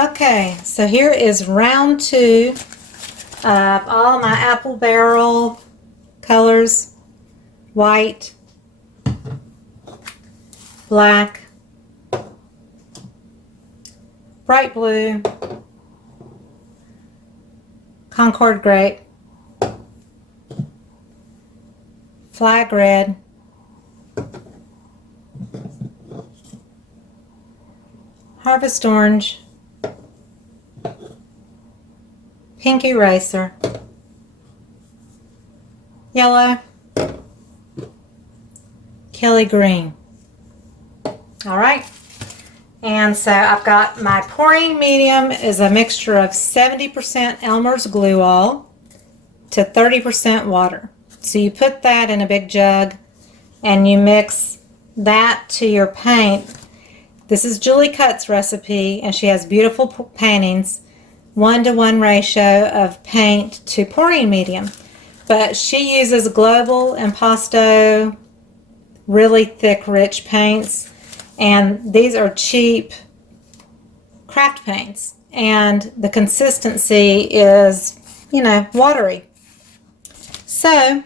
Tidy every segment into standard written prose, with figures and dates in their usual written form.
Okay, so here is round 2 of all my apple barrel colors: white, black, bright blue, Concord grape, flag red, harvest orange, pink eraser, yellow, Kelly green. All right, and so I've got my pouring medium is a mixture of 70% Elmer's GlueAll to 30% water. So you put that in a big jug and you mix that to your paint. This is Julie Cutt's recipe, and she has beautiful paintings, 1-to-1 ratio of paint to pouring medium. But she uses Global Impasto, really thick, rich paints, and these are cheap craft paints, and the consistency is, you know, watery. So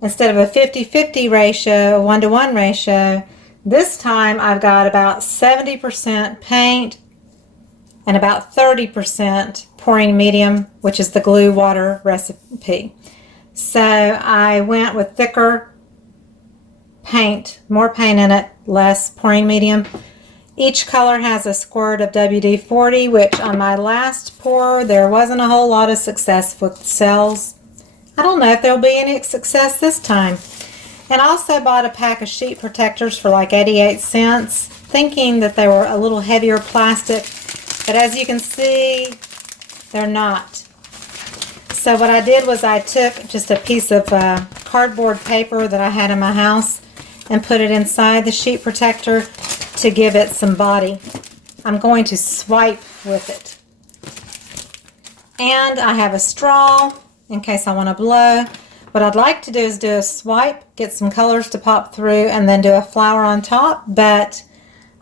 instead of a 50-50 ratio, a 1-to-1 ratio, this time I've got about 70% paint and about 30% pouring medium, which is the glue water recipe. So I went with thicker paint, more paint in it, less pouring medium. Each color has a squirt of WD-40, which on my last pour there wasn't a whole lot of success with cells. I don't know if there'll be any success this time. And I also bought a pack of sheet protectors for like 88 cents, thinking that they were a little heavier plastic, but as you can see, they're not. So what I did was I took just a piece of cardboard paper that I had in my house and put it inside the sheet protector to give it some body. I'm going to swipe with it. And I have a straw in case I want to blow. What I'd like to do is do a swipe, get some colors to pop through, and then do a flower on top, but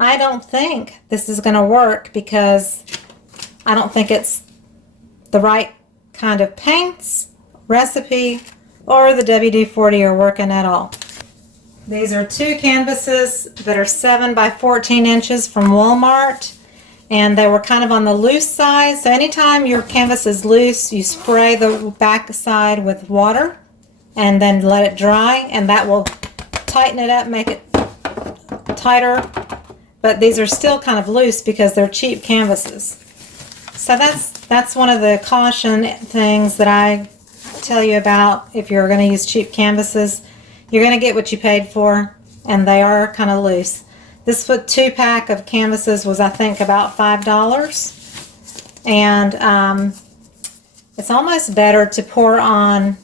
I don't think this is going to work because I don't think it's the right kind of paints, recipe, or the WD-40 are working at all. These are 2 canvases that are 7 by 14 inches from Walmart, and they were kind of on the loose side. So anytime your canvas is loose, you spray the back side with water and then let it dry, and that will tighten it up, make it tighter. But these are still kind of loose because they're cheap canvases. So that's one of the caution things that I tell you about if you're going to use cheap canvases. You're going to get what you paid for, and they are kind of loose. This 2-pack of canvases was, I think, about $5. And it's almost better to pour on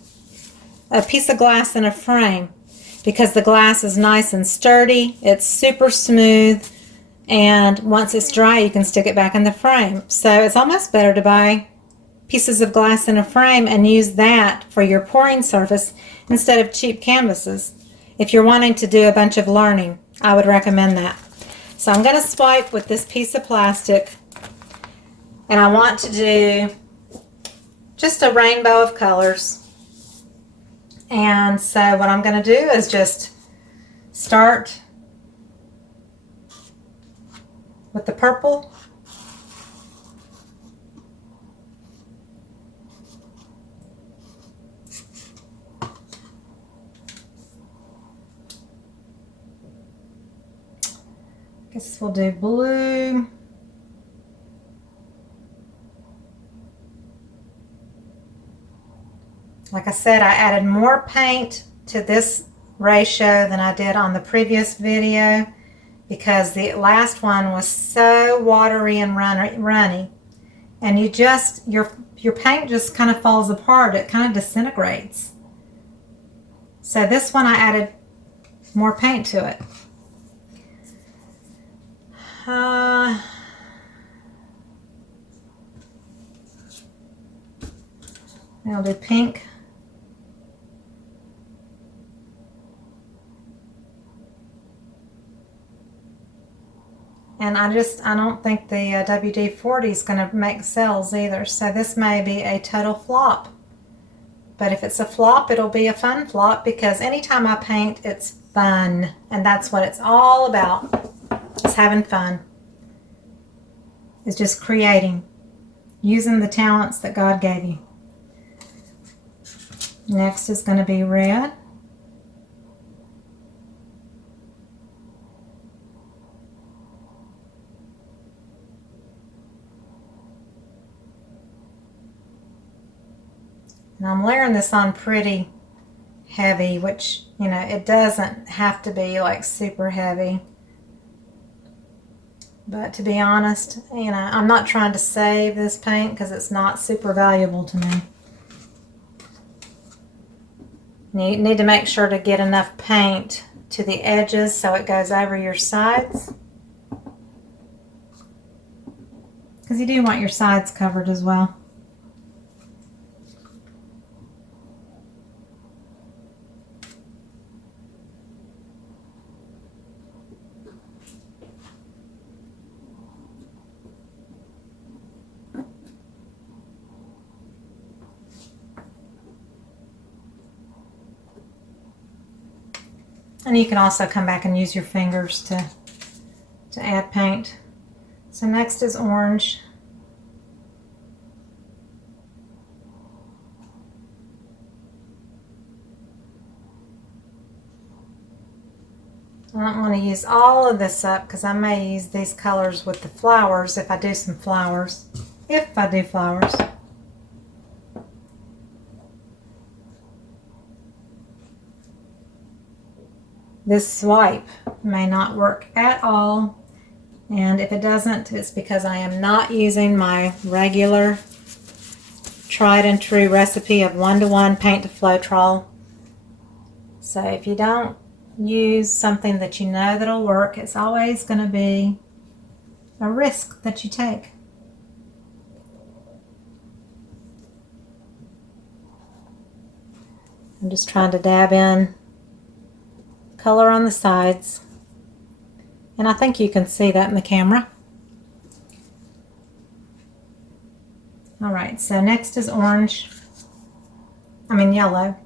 a piece of glass in a frame because the glass is nice and sturdy. It's super smooth, and once it's dry, you can stick it back in the frame. So it's almost better to buy pieces of glass in a frame and use that for your pouring surface instead of cheap canvases. If you're wanting to do a bunch of learning, I would recommend that. So I'm going to swipe with this piece of plastic, and I want to do just a rainbow of colors. And so what I'm going to do is just start with the purple. Guess we'll do blue. Like I said, I added more paint to this ratio than I did on the previous video because the last one was so watery and runny, and you just your paint just kind of falls apart. It kind of disintegrates. So this one I added more paint to it. I'll do pink. And I don't think the WD-40 is going to make sales either. So this may be a total flop. But if it's a flop, it'll be a fun flop, because anytime I paint, it's fun. And that's what it's all about. It's having fun. It's just creating. Using the talents that God gave you. Next is going to be red. And I'm layering this on pretty heavy, which, you know, it doesn't have to be like super heavy. But to be honest, you know, I'm not trying to save this paint because it's not super valuable to me. You need to make sure to get enough paint to the edges so it goes over your sides. Because you do want your sides covered as well. And you can also come back and use your fingers to add paint. So next is orange. I don't want to use all of this up because I may use these colors with the flowers if I do some flowers. If I do flowers. This swipe may not work at all, and if it doesn't, it's because I am not using my regular tried and true recipe of 1-to-1 paint to Floetrol. So if you don't use something that you know that'll work, it's always going to be a risk that you take. I'm just trying to dab in color on the sides, and I think you can see that in the camera. All right, so next is yellow.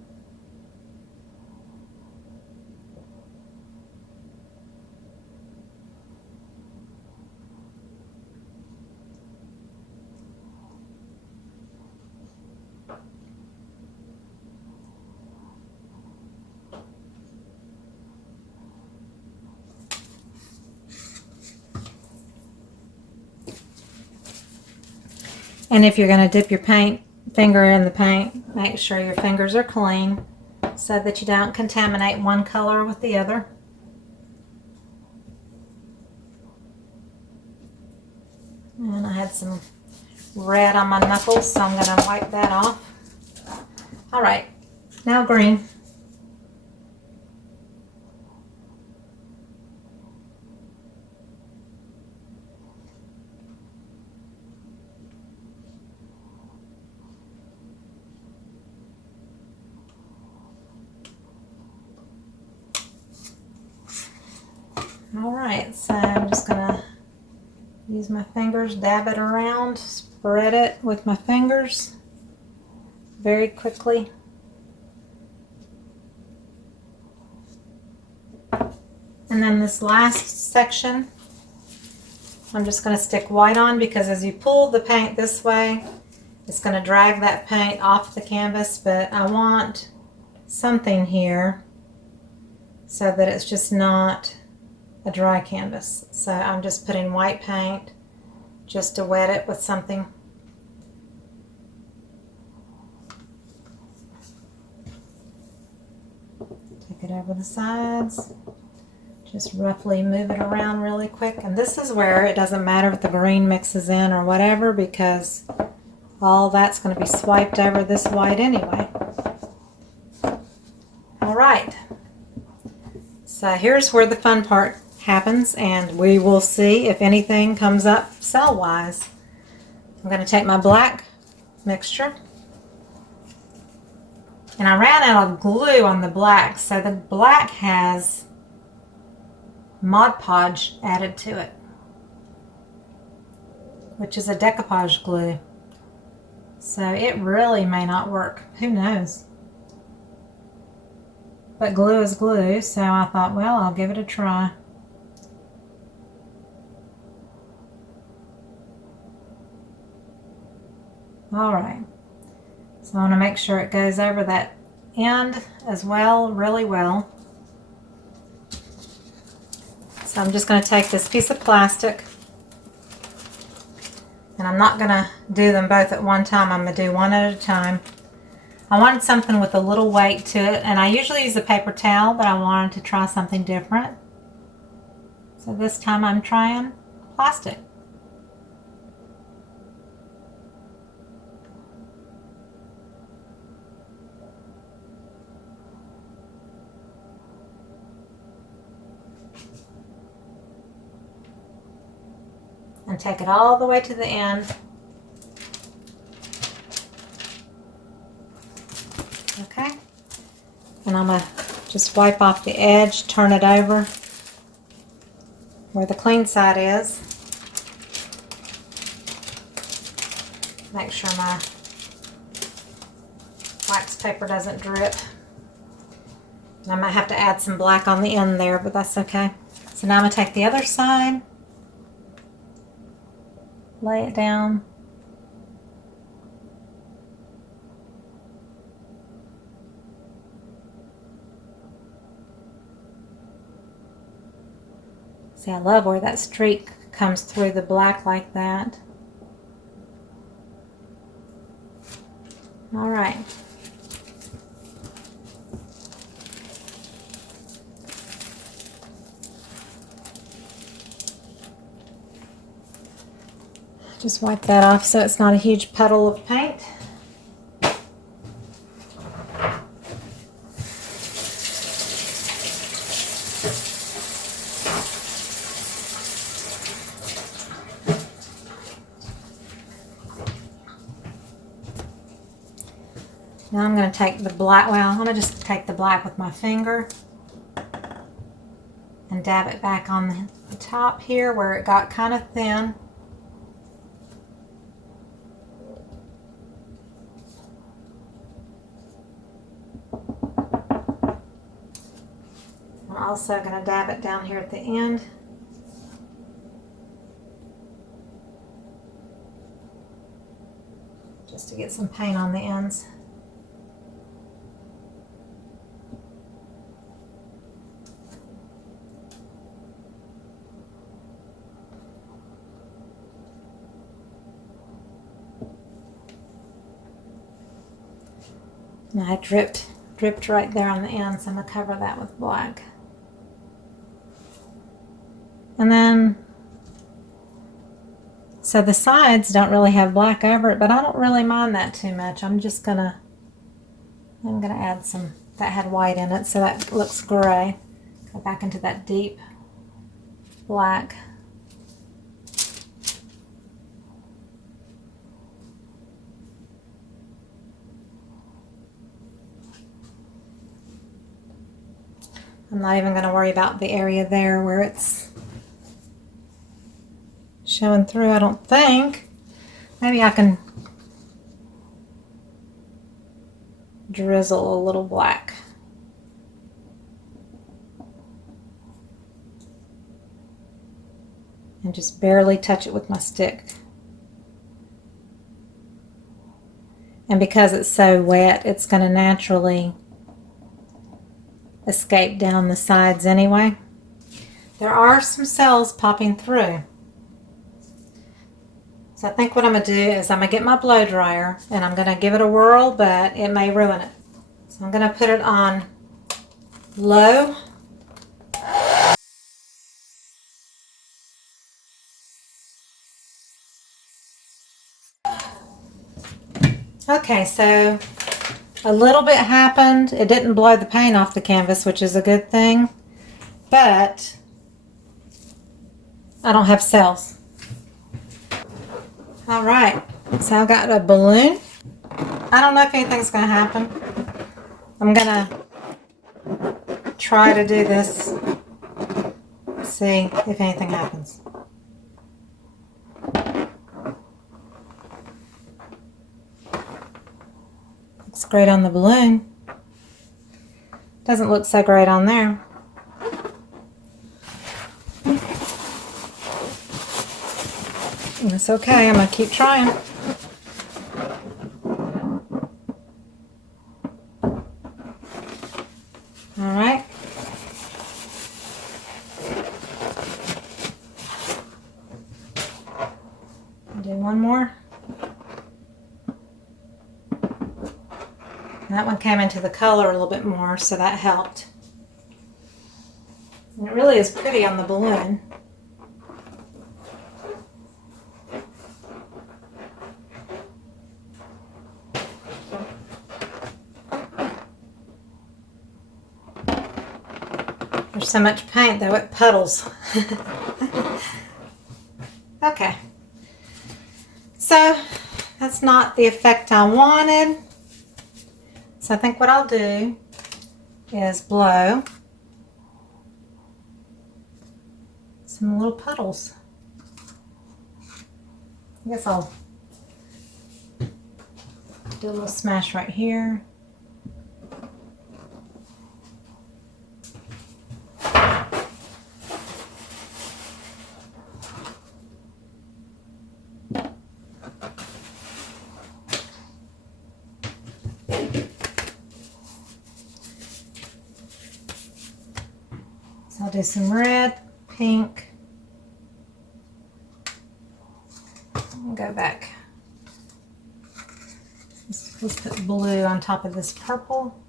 And if you're going to dip your finger in the paint, make sure your fingers are clean so that you don't contaminate one color with the other. And I had some red on my knuckles, so I'm going to wipe that off. All right, now green. All right, so I'm just gonna use my fingers, dab it around, spread it with my fingers very quickly. And then this last section, I'm just gonna stick white on, because as you pull the paint this way, it's gonna drag that paint off the canvas, but I want something here so that it's just not a dry canvas. So I'm just putting white paint just to wet it with something. Take it over the sides. Just roughly move it around really quick. And this is where it doesn't matter if the green mixes in or whatever, because all that's going to be swiped over this white anyway. All right. So here's where the fun part happens, and we will see if anything comes up cell-wise. I'm going to take my black mixture, and I ran out of glue on the black, so the black has Mod Podge added to it. which is a decoupage glue. So it really may not work. Who knows? But glue is glue, so I thought, well, I'll give it a try. Alright, so I want to make sure it goes over that end as well, really well. So I'm just going to take this piece of plastic, and I'm not going to do them both at one time. I'm going to do one at a time. I wanted something with a little weight to it, and I usually use a paper towel, but I wanted to try something different. So this time I'm trying plastic. And take it all the way to the end. Okay. And I'm going to just wipe off the edge, turn it over where the clean side is. Make sure my wax paper doesn't drip. And I might have to add some black on the end there, but that's okay. So now I'm going to take the other side. Lay it down. See, I love where that streak comes through the black like that. All right. Just wipe that off so it's not a huge puddle of paint. Now I'm going to take the black, well, I'm going to just take the black with my finger and dab it back on the top here where it got kind of thin. I'm also going to dab it down here at the end. Just to get some paint on the ends. Now I dripped right there on the end, so I'm going to cover that with black. And then, so the sides don't really have black over it, but I don't really mind that too much. I'm gonna add some, that had white in it, so that looks gray. Go back into that deep black. I'm not even going to worry about the area there where it's showing through, I don't think. Maybe I can drizzle a little black. And just barely touch it with my stick. And because it's so wet, it's going to naturally escape down the sides anyway. There are some cells popping through. So I think what I'm going to do is I'm going to get my blow dryer and I'm going to give it a whirl, but it may ruin it. So I'm going to put it on low. Okay, so a little bit happened. It didn't blow the paint off the canvas, which is a good thing, but I don't have cells. All right, so I've got a balloon. I don't know if anything's going to happen. I'm going to try to do this, see if anything happens. Looks great on the balloon. Doesn't look so great on there. It's okay, I'm going to keep trying. Alright. Do one more. That one came into the color a little bit more, so that helped. And it really is pretty on the balloon. There's so much paint though, it puddles. Okay. So that's not the effect I wanted. So I think what I'll do is blow some little puddles. I guess I'll do a little smash right here. So I'll do some red, pink. I'll go back. Let's put blue on top of this purple.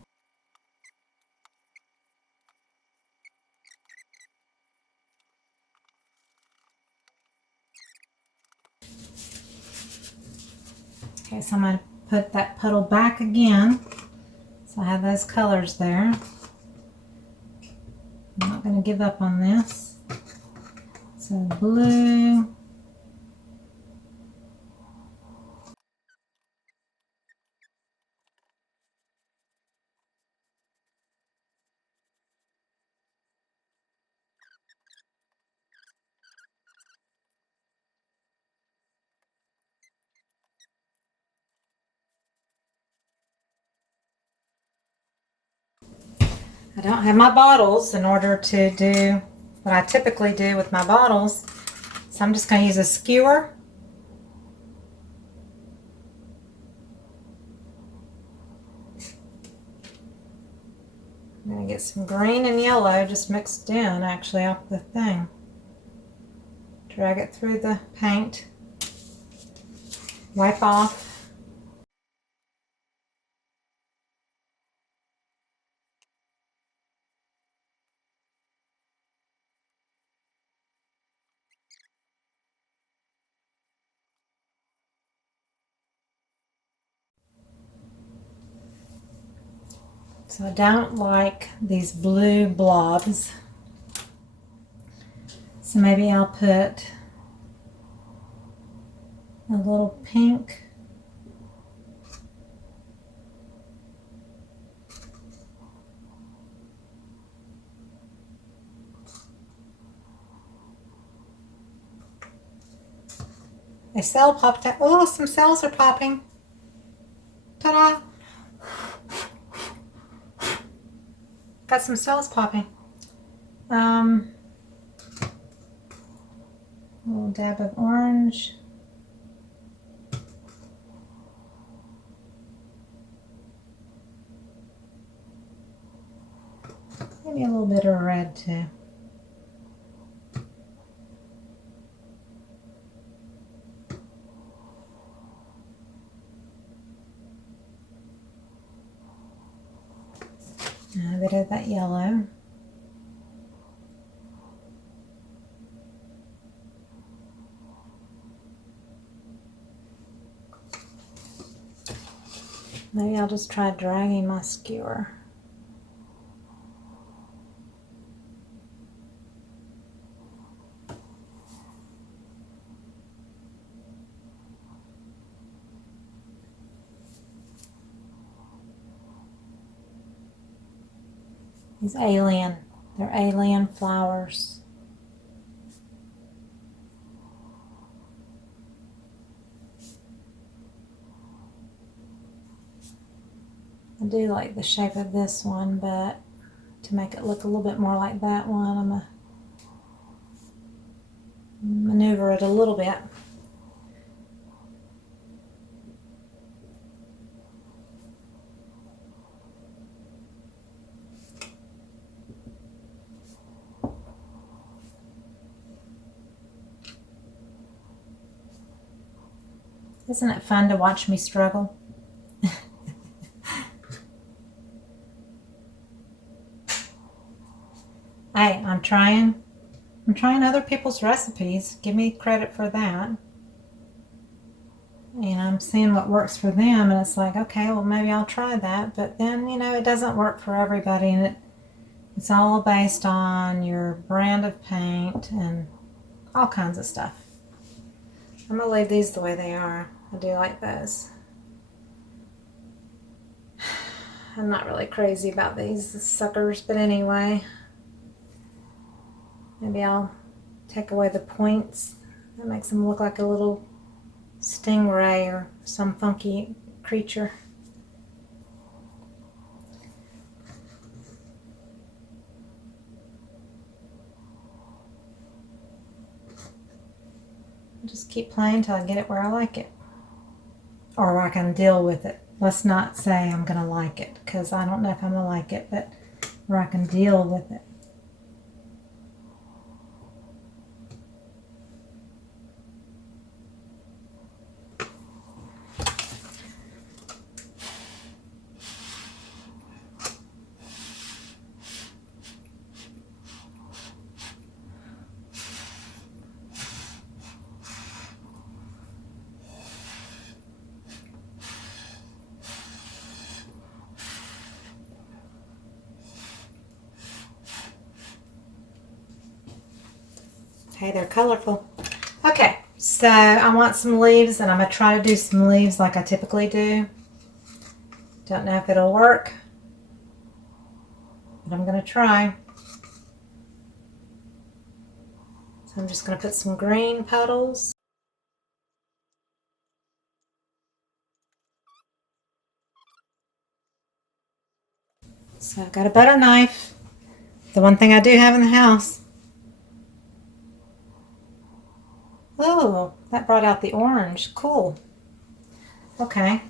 Okay, so I'm going to put that puddle back again. So I have those colors there. I'm not going to give up on this. So blue. I don't have my bottles in order to do what I typically do with my bottles. So I'm just going to use a skewer. I'm going to get some green and yellow just mixed in actually off the thing. Drag it through the paint. Wipe off. So I don't like these blue blobs. So maybe I'll put a little pink. A cell popped out. Oh, some cells are popping. Ta-da! Got some cells popping. A little dab of orange. Maybe a little bit of red too. And a bit of that yellow. Maybe I'll just try dragging my skewer. These alien, they're alien flowers. I do like the shape of this one, but to make it look a little bit more like that one, I'm gonna maneuver it a little bit. Isn't it fun to watch me struggle? Hey, I'm trying other people's recipes. Give me credit for that. And I'm seeing what works for them, and it's like, okay, well, maybe I'll try that. But then, you know, it doesn't work for everybody, and it's all based on your brand of paint and all kinds of stuff. I'm gonna leave these the way they are. I do like those. I'm not really crazy about these suckers, but anyway. Maybe I'll take away the points. That makes them look like a little stingray or some funky creature. I'll just keep playing until I get it where I like it. Or where I can deal with it. Let's not say I'm going to like it, because I don't know if I'm going to like it, but where I can deal with it. Hey, they're colorful. Okay, so I want some leaves, and I'm going to try to do some leaves like I typically do. Don't know if it'll work, but I'm going to try. So I'm just going to put some green petals. So I've got a butter knife, the one thing I do have in the house. Oh, that brought out the orange. Cool. Okay.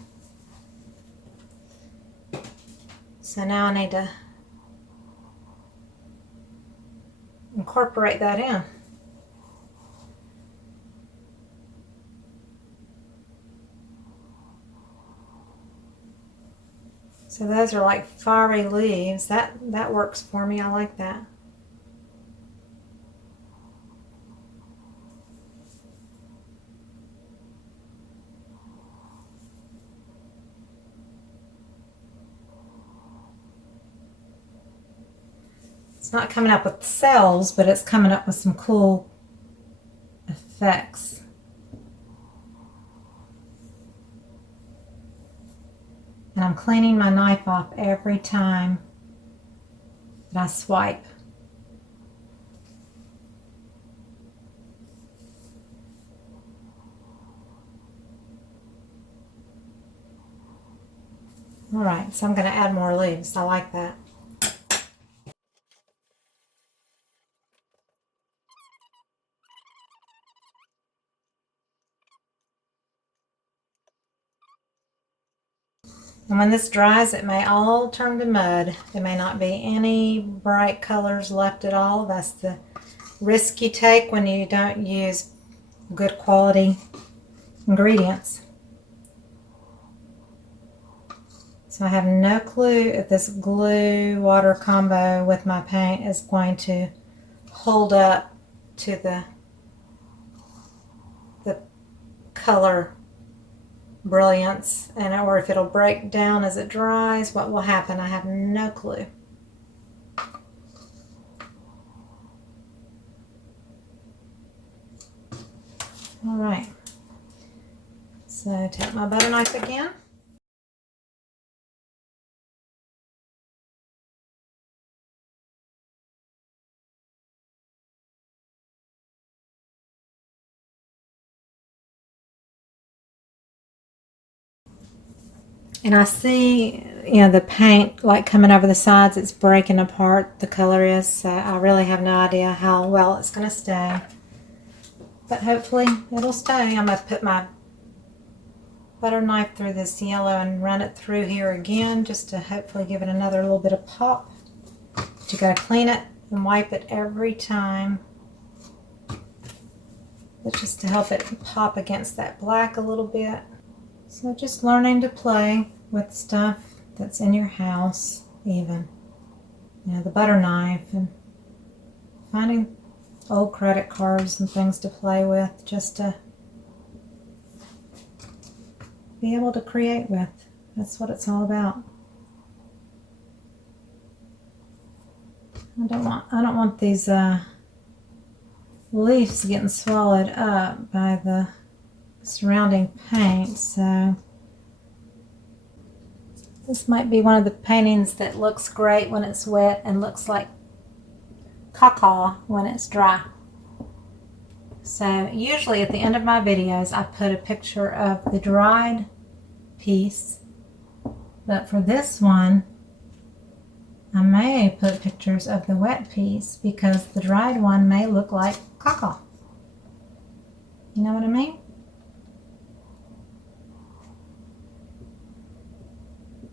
So now I need to incorporate that in. So those are like fiery leaves. That works for me. I like that. It's not coming up with cells, but it's coming up with some cool effects. And I'm cleaning my knife off every time that I swipe. All right, so I'm going to add more leaves. I like that. And when this dries, it may all turn to mud. There may not be any bright colors left at all. That's the risk you take when you don't use good quality ingredients. So I have no clue if this glue water combo with my paint is going to hold up to the color brilliance, and or if it'll break down as it dries. What will happen? I have no clue. All right, so take my butter knife again. And I see you know, the paint like coming over the sides, it's breaking apart, the color is, so I really have no idea how well it's going to stay. But hopefully it'll stay. I'm going to put my butter knife through this yellow and run it through here again just to hopefully give it another little bit of pop. But you got to clean it and wipe it every time. It's just to help it pop against that black a little bit. So just learning to play with stuff that's in your house, even. You know, the butter knife, and finding old credit cards and things to play with just to be able to create with. That's what it's all about. I don't want these leaves getting swallowed up by the surrounding paint, so this might be one of the paintings that looks great when it's wet and looks like caca when it's dry. So usually at the end of my videos I put a picture of the dried piece, but for this one I may put pictures of the wet piece because the dried one may look like caca. You know what I mean?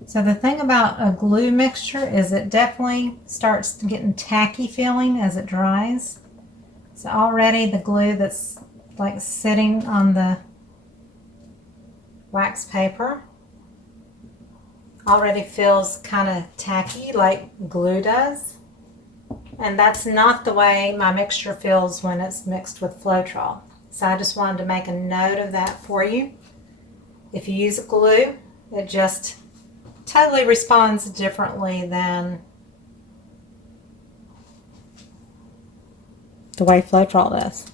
So the thing about a glue mixture is it definitely starts getting tacky feeling as it dries. So already the glue that's like sitting on the wax paper already feels kind of tacky like glue does. And that's not the way my mixture feels when it's mixed with Floetrol. So I just wanted to make a note of that for you. If you use glue, it just totally responds differently than the way Floetrol does.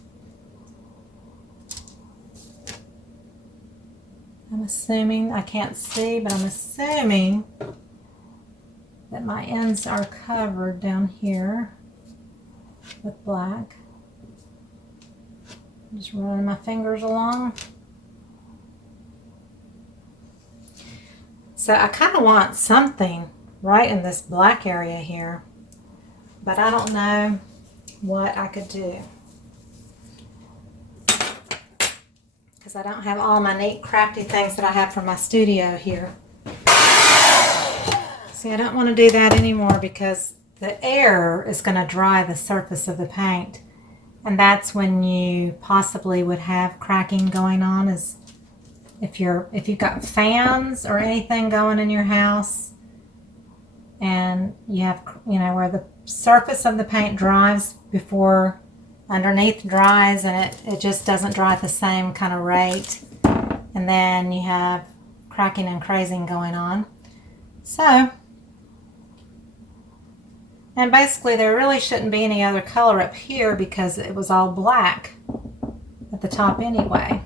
I'm assuming, I can't see, but I'm assuming that my ends are covered down here with black. I'm just running my fingers along. So I kind of want something right in this black area here, but I don't know what I could do because I don't have all my neat crafty things that I have from my studio here. See, I don't want to do that anymore because the air is going to dry the surface of the paint, and that's when you possibly would have cracking going on. Is if you've got fans or anything going in your house and you have, you know, where the surface of the paint dries before underneath dries, and it just doesn't dry at the same kind of rate, and then you have cracking and crazing going on. So, and basically there really shouldn't be any other color up here because it was all black at the top anyway.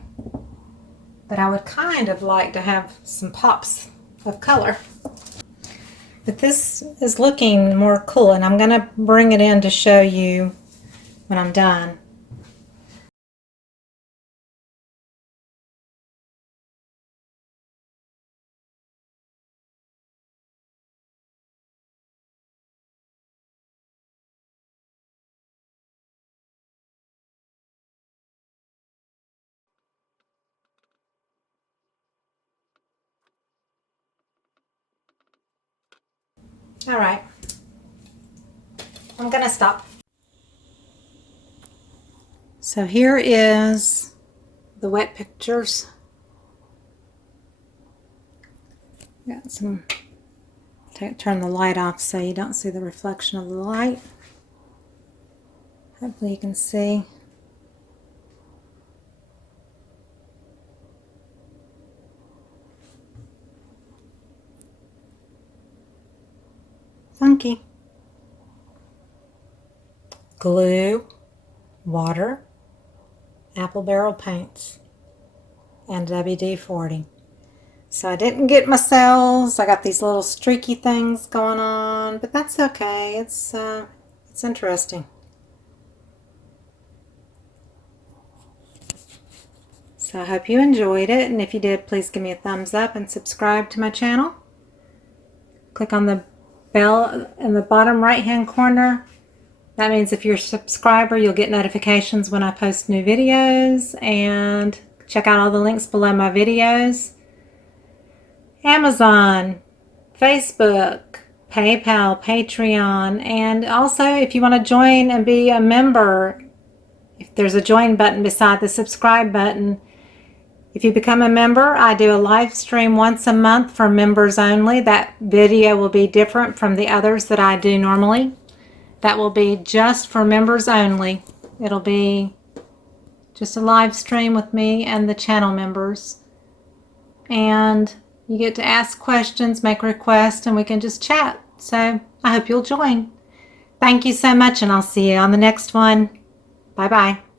But I would kind of like to have some pops of color. But this is looking more cool, and I'm going to bring it in to show you when I'm done. All right, I'm going to stop. So here is the wet pictures. Got some, turn the light off so you don't see the reflection of the light. Hopefully you can see. Funky. Glue, water, apple barrel paints, and WD-40. So I didn't get my cells. I got these little streaky things going on, but that's okay. It's interesting. So I hope you enjoyed it, and if you did, please give me a thumbs up and subscribe to my channel. click on the bell in the bottom right hand corner. That means if you're a subscriber, you'll get notifications when I post new videos, and check out all the links below my videos. Amazon, Facebook, PayPal, Patreon, and also if you want to join and be a member, if there's a join button beside the subscribe button. If you become a member, I do a live stream once a month for members only. That video will be different from the others that I do normally. That will be just for members only. It'll be just a live stream with me and the channel members. And you get to ask questions, make requests, and we can just chat. So I hope you'll join. Thank you so much, and I'll see you on the next one. Bye-bye.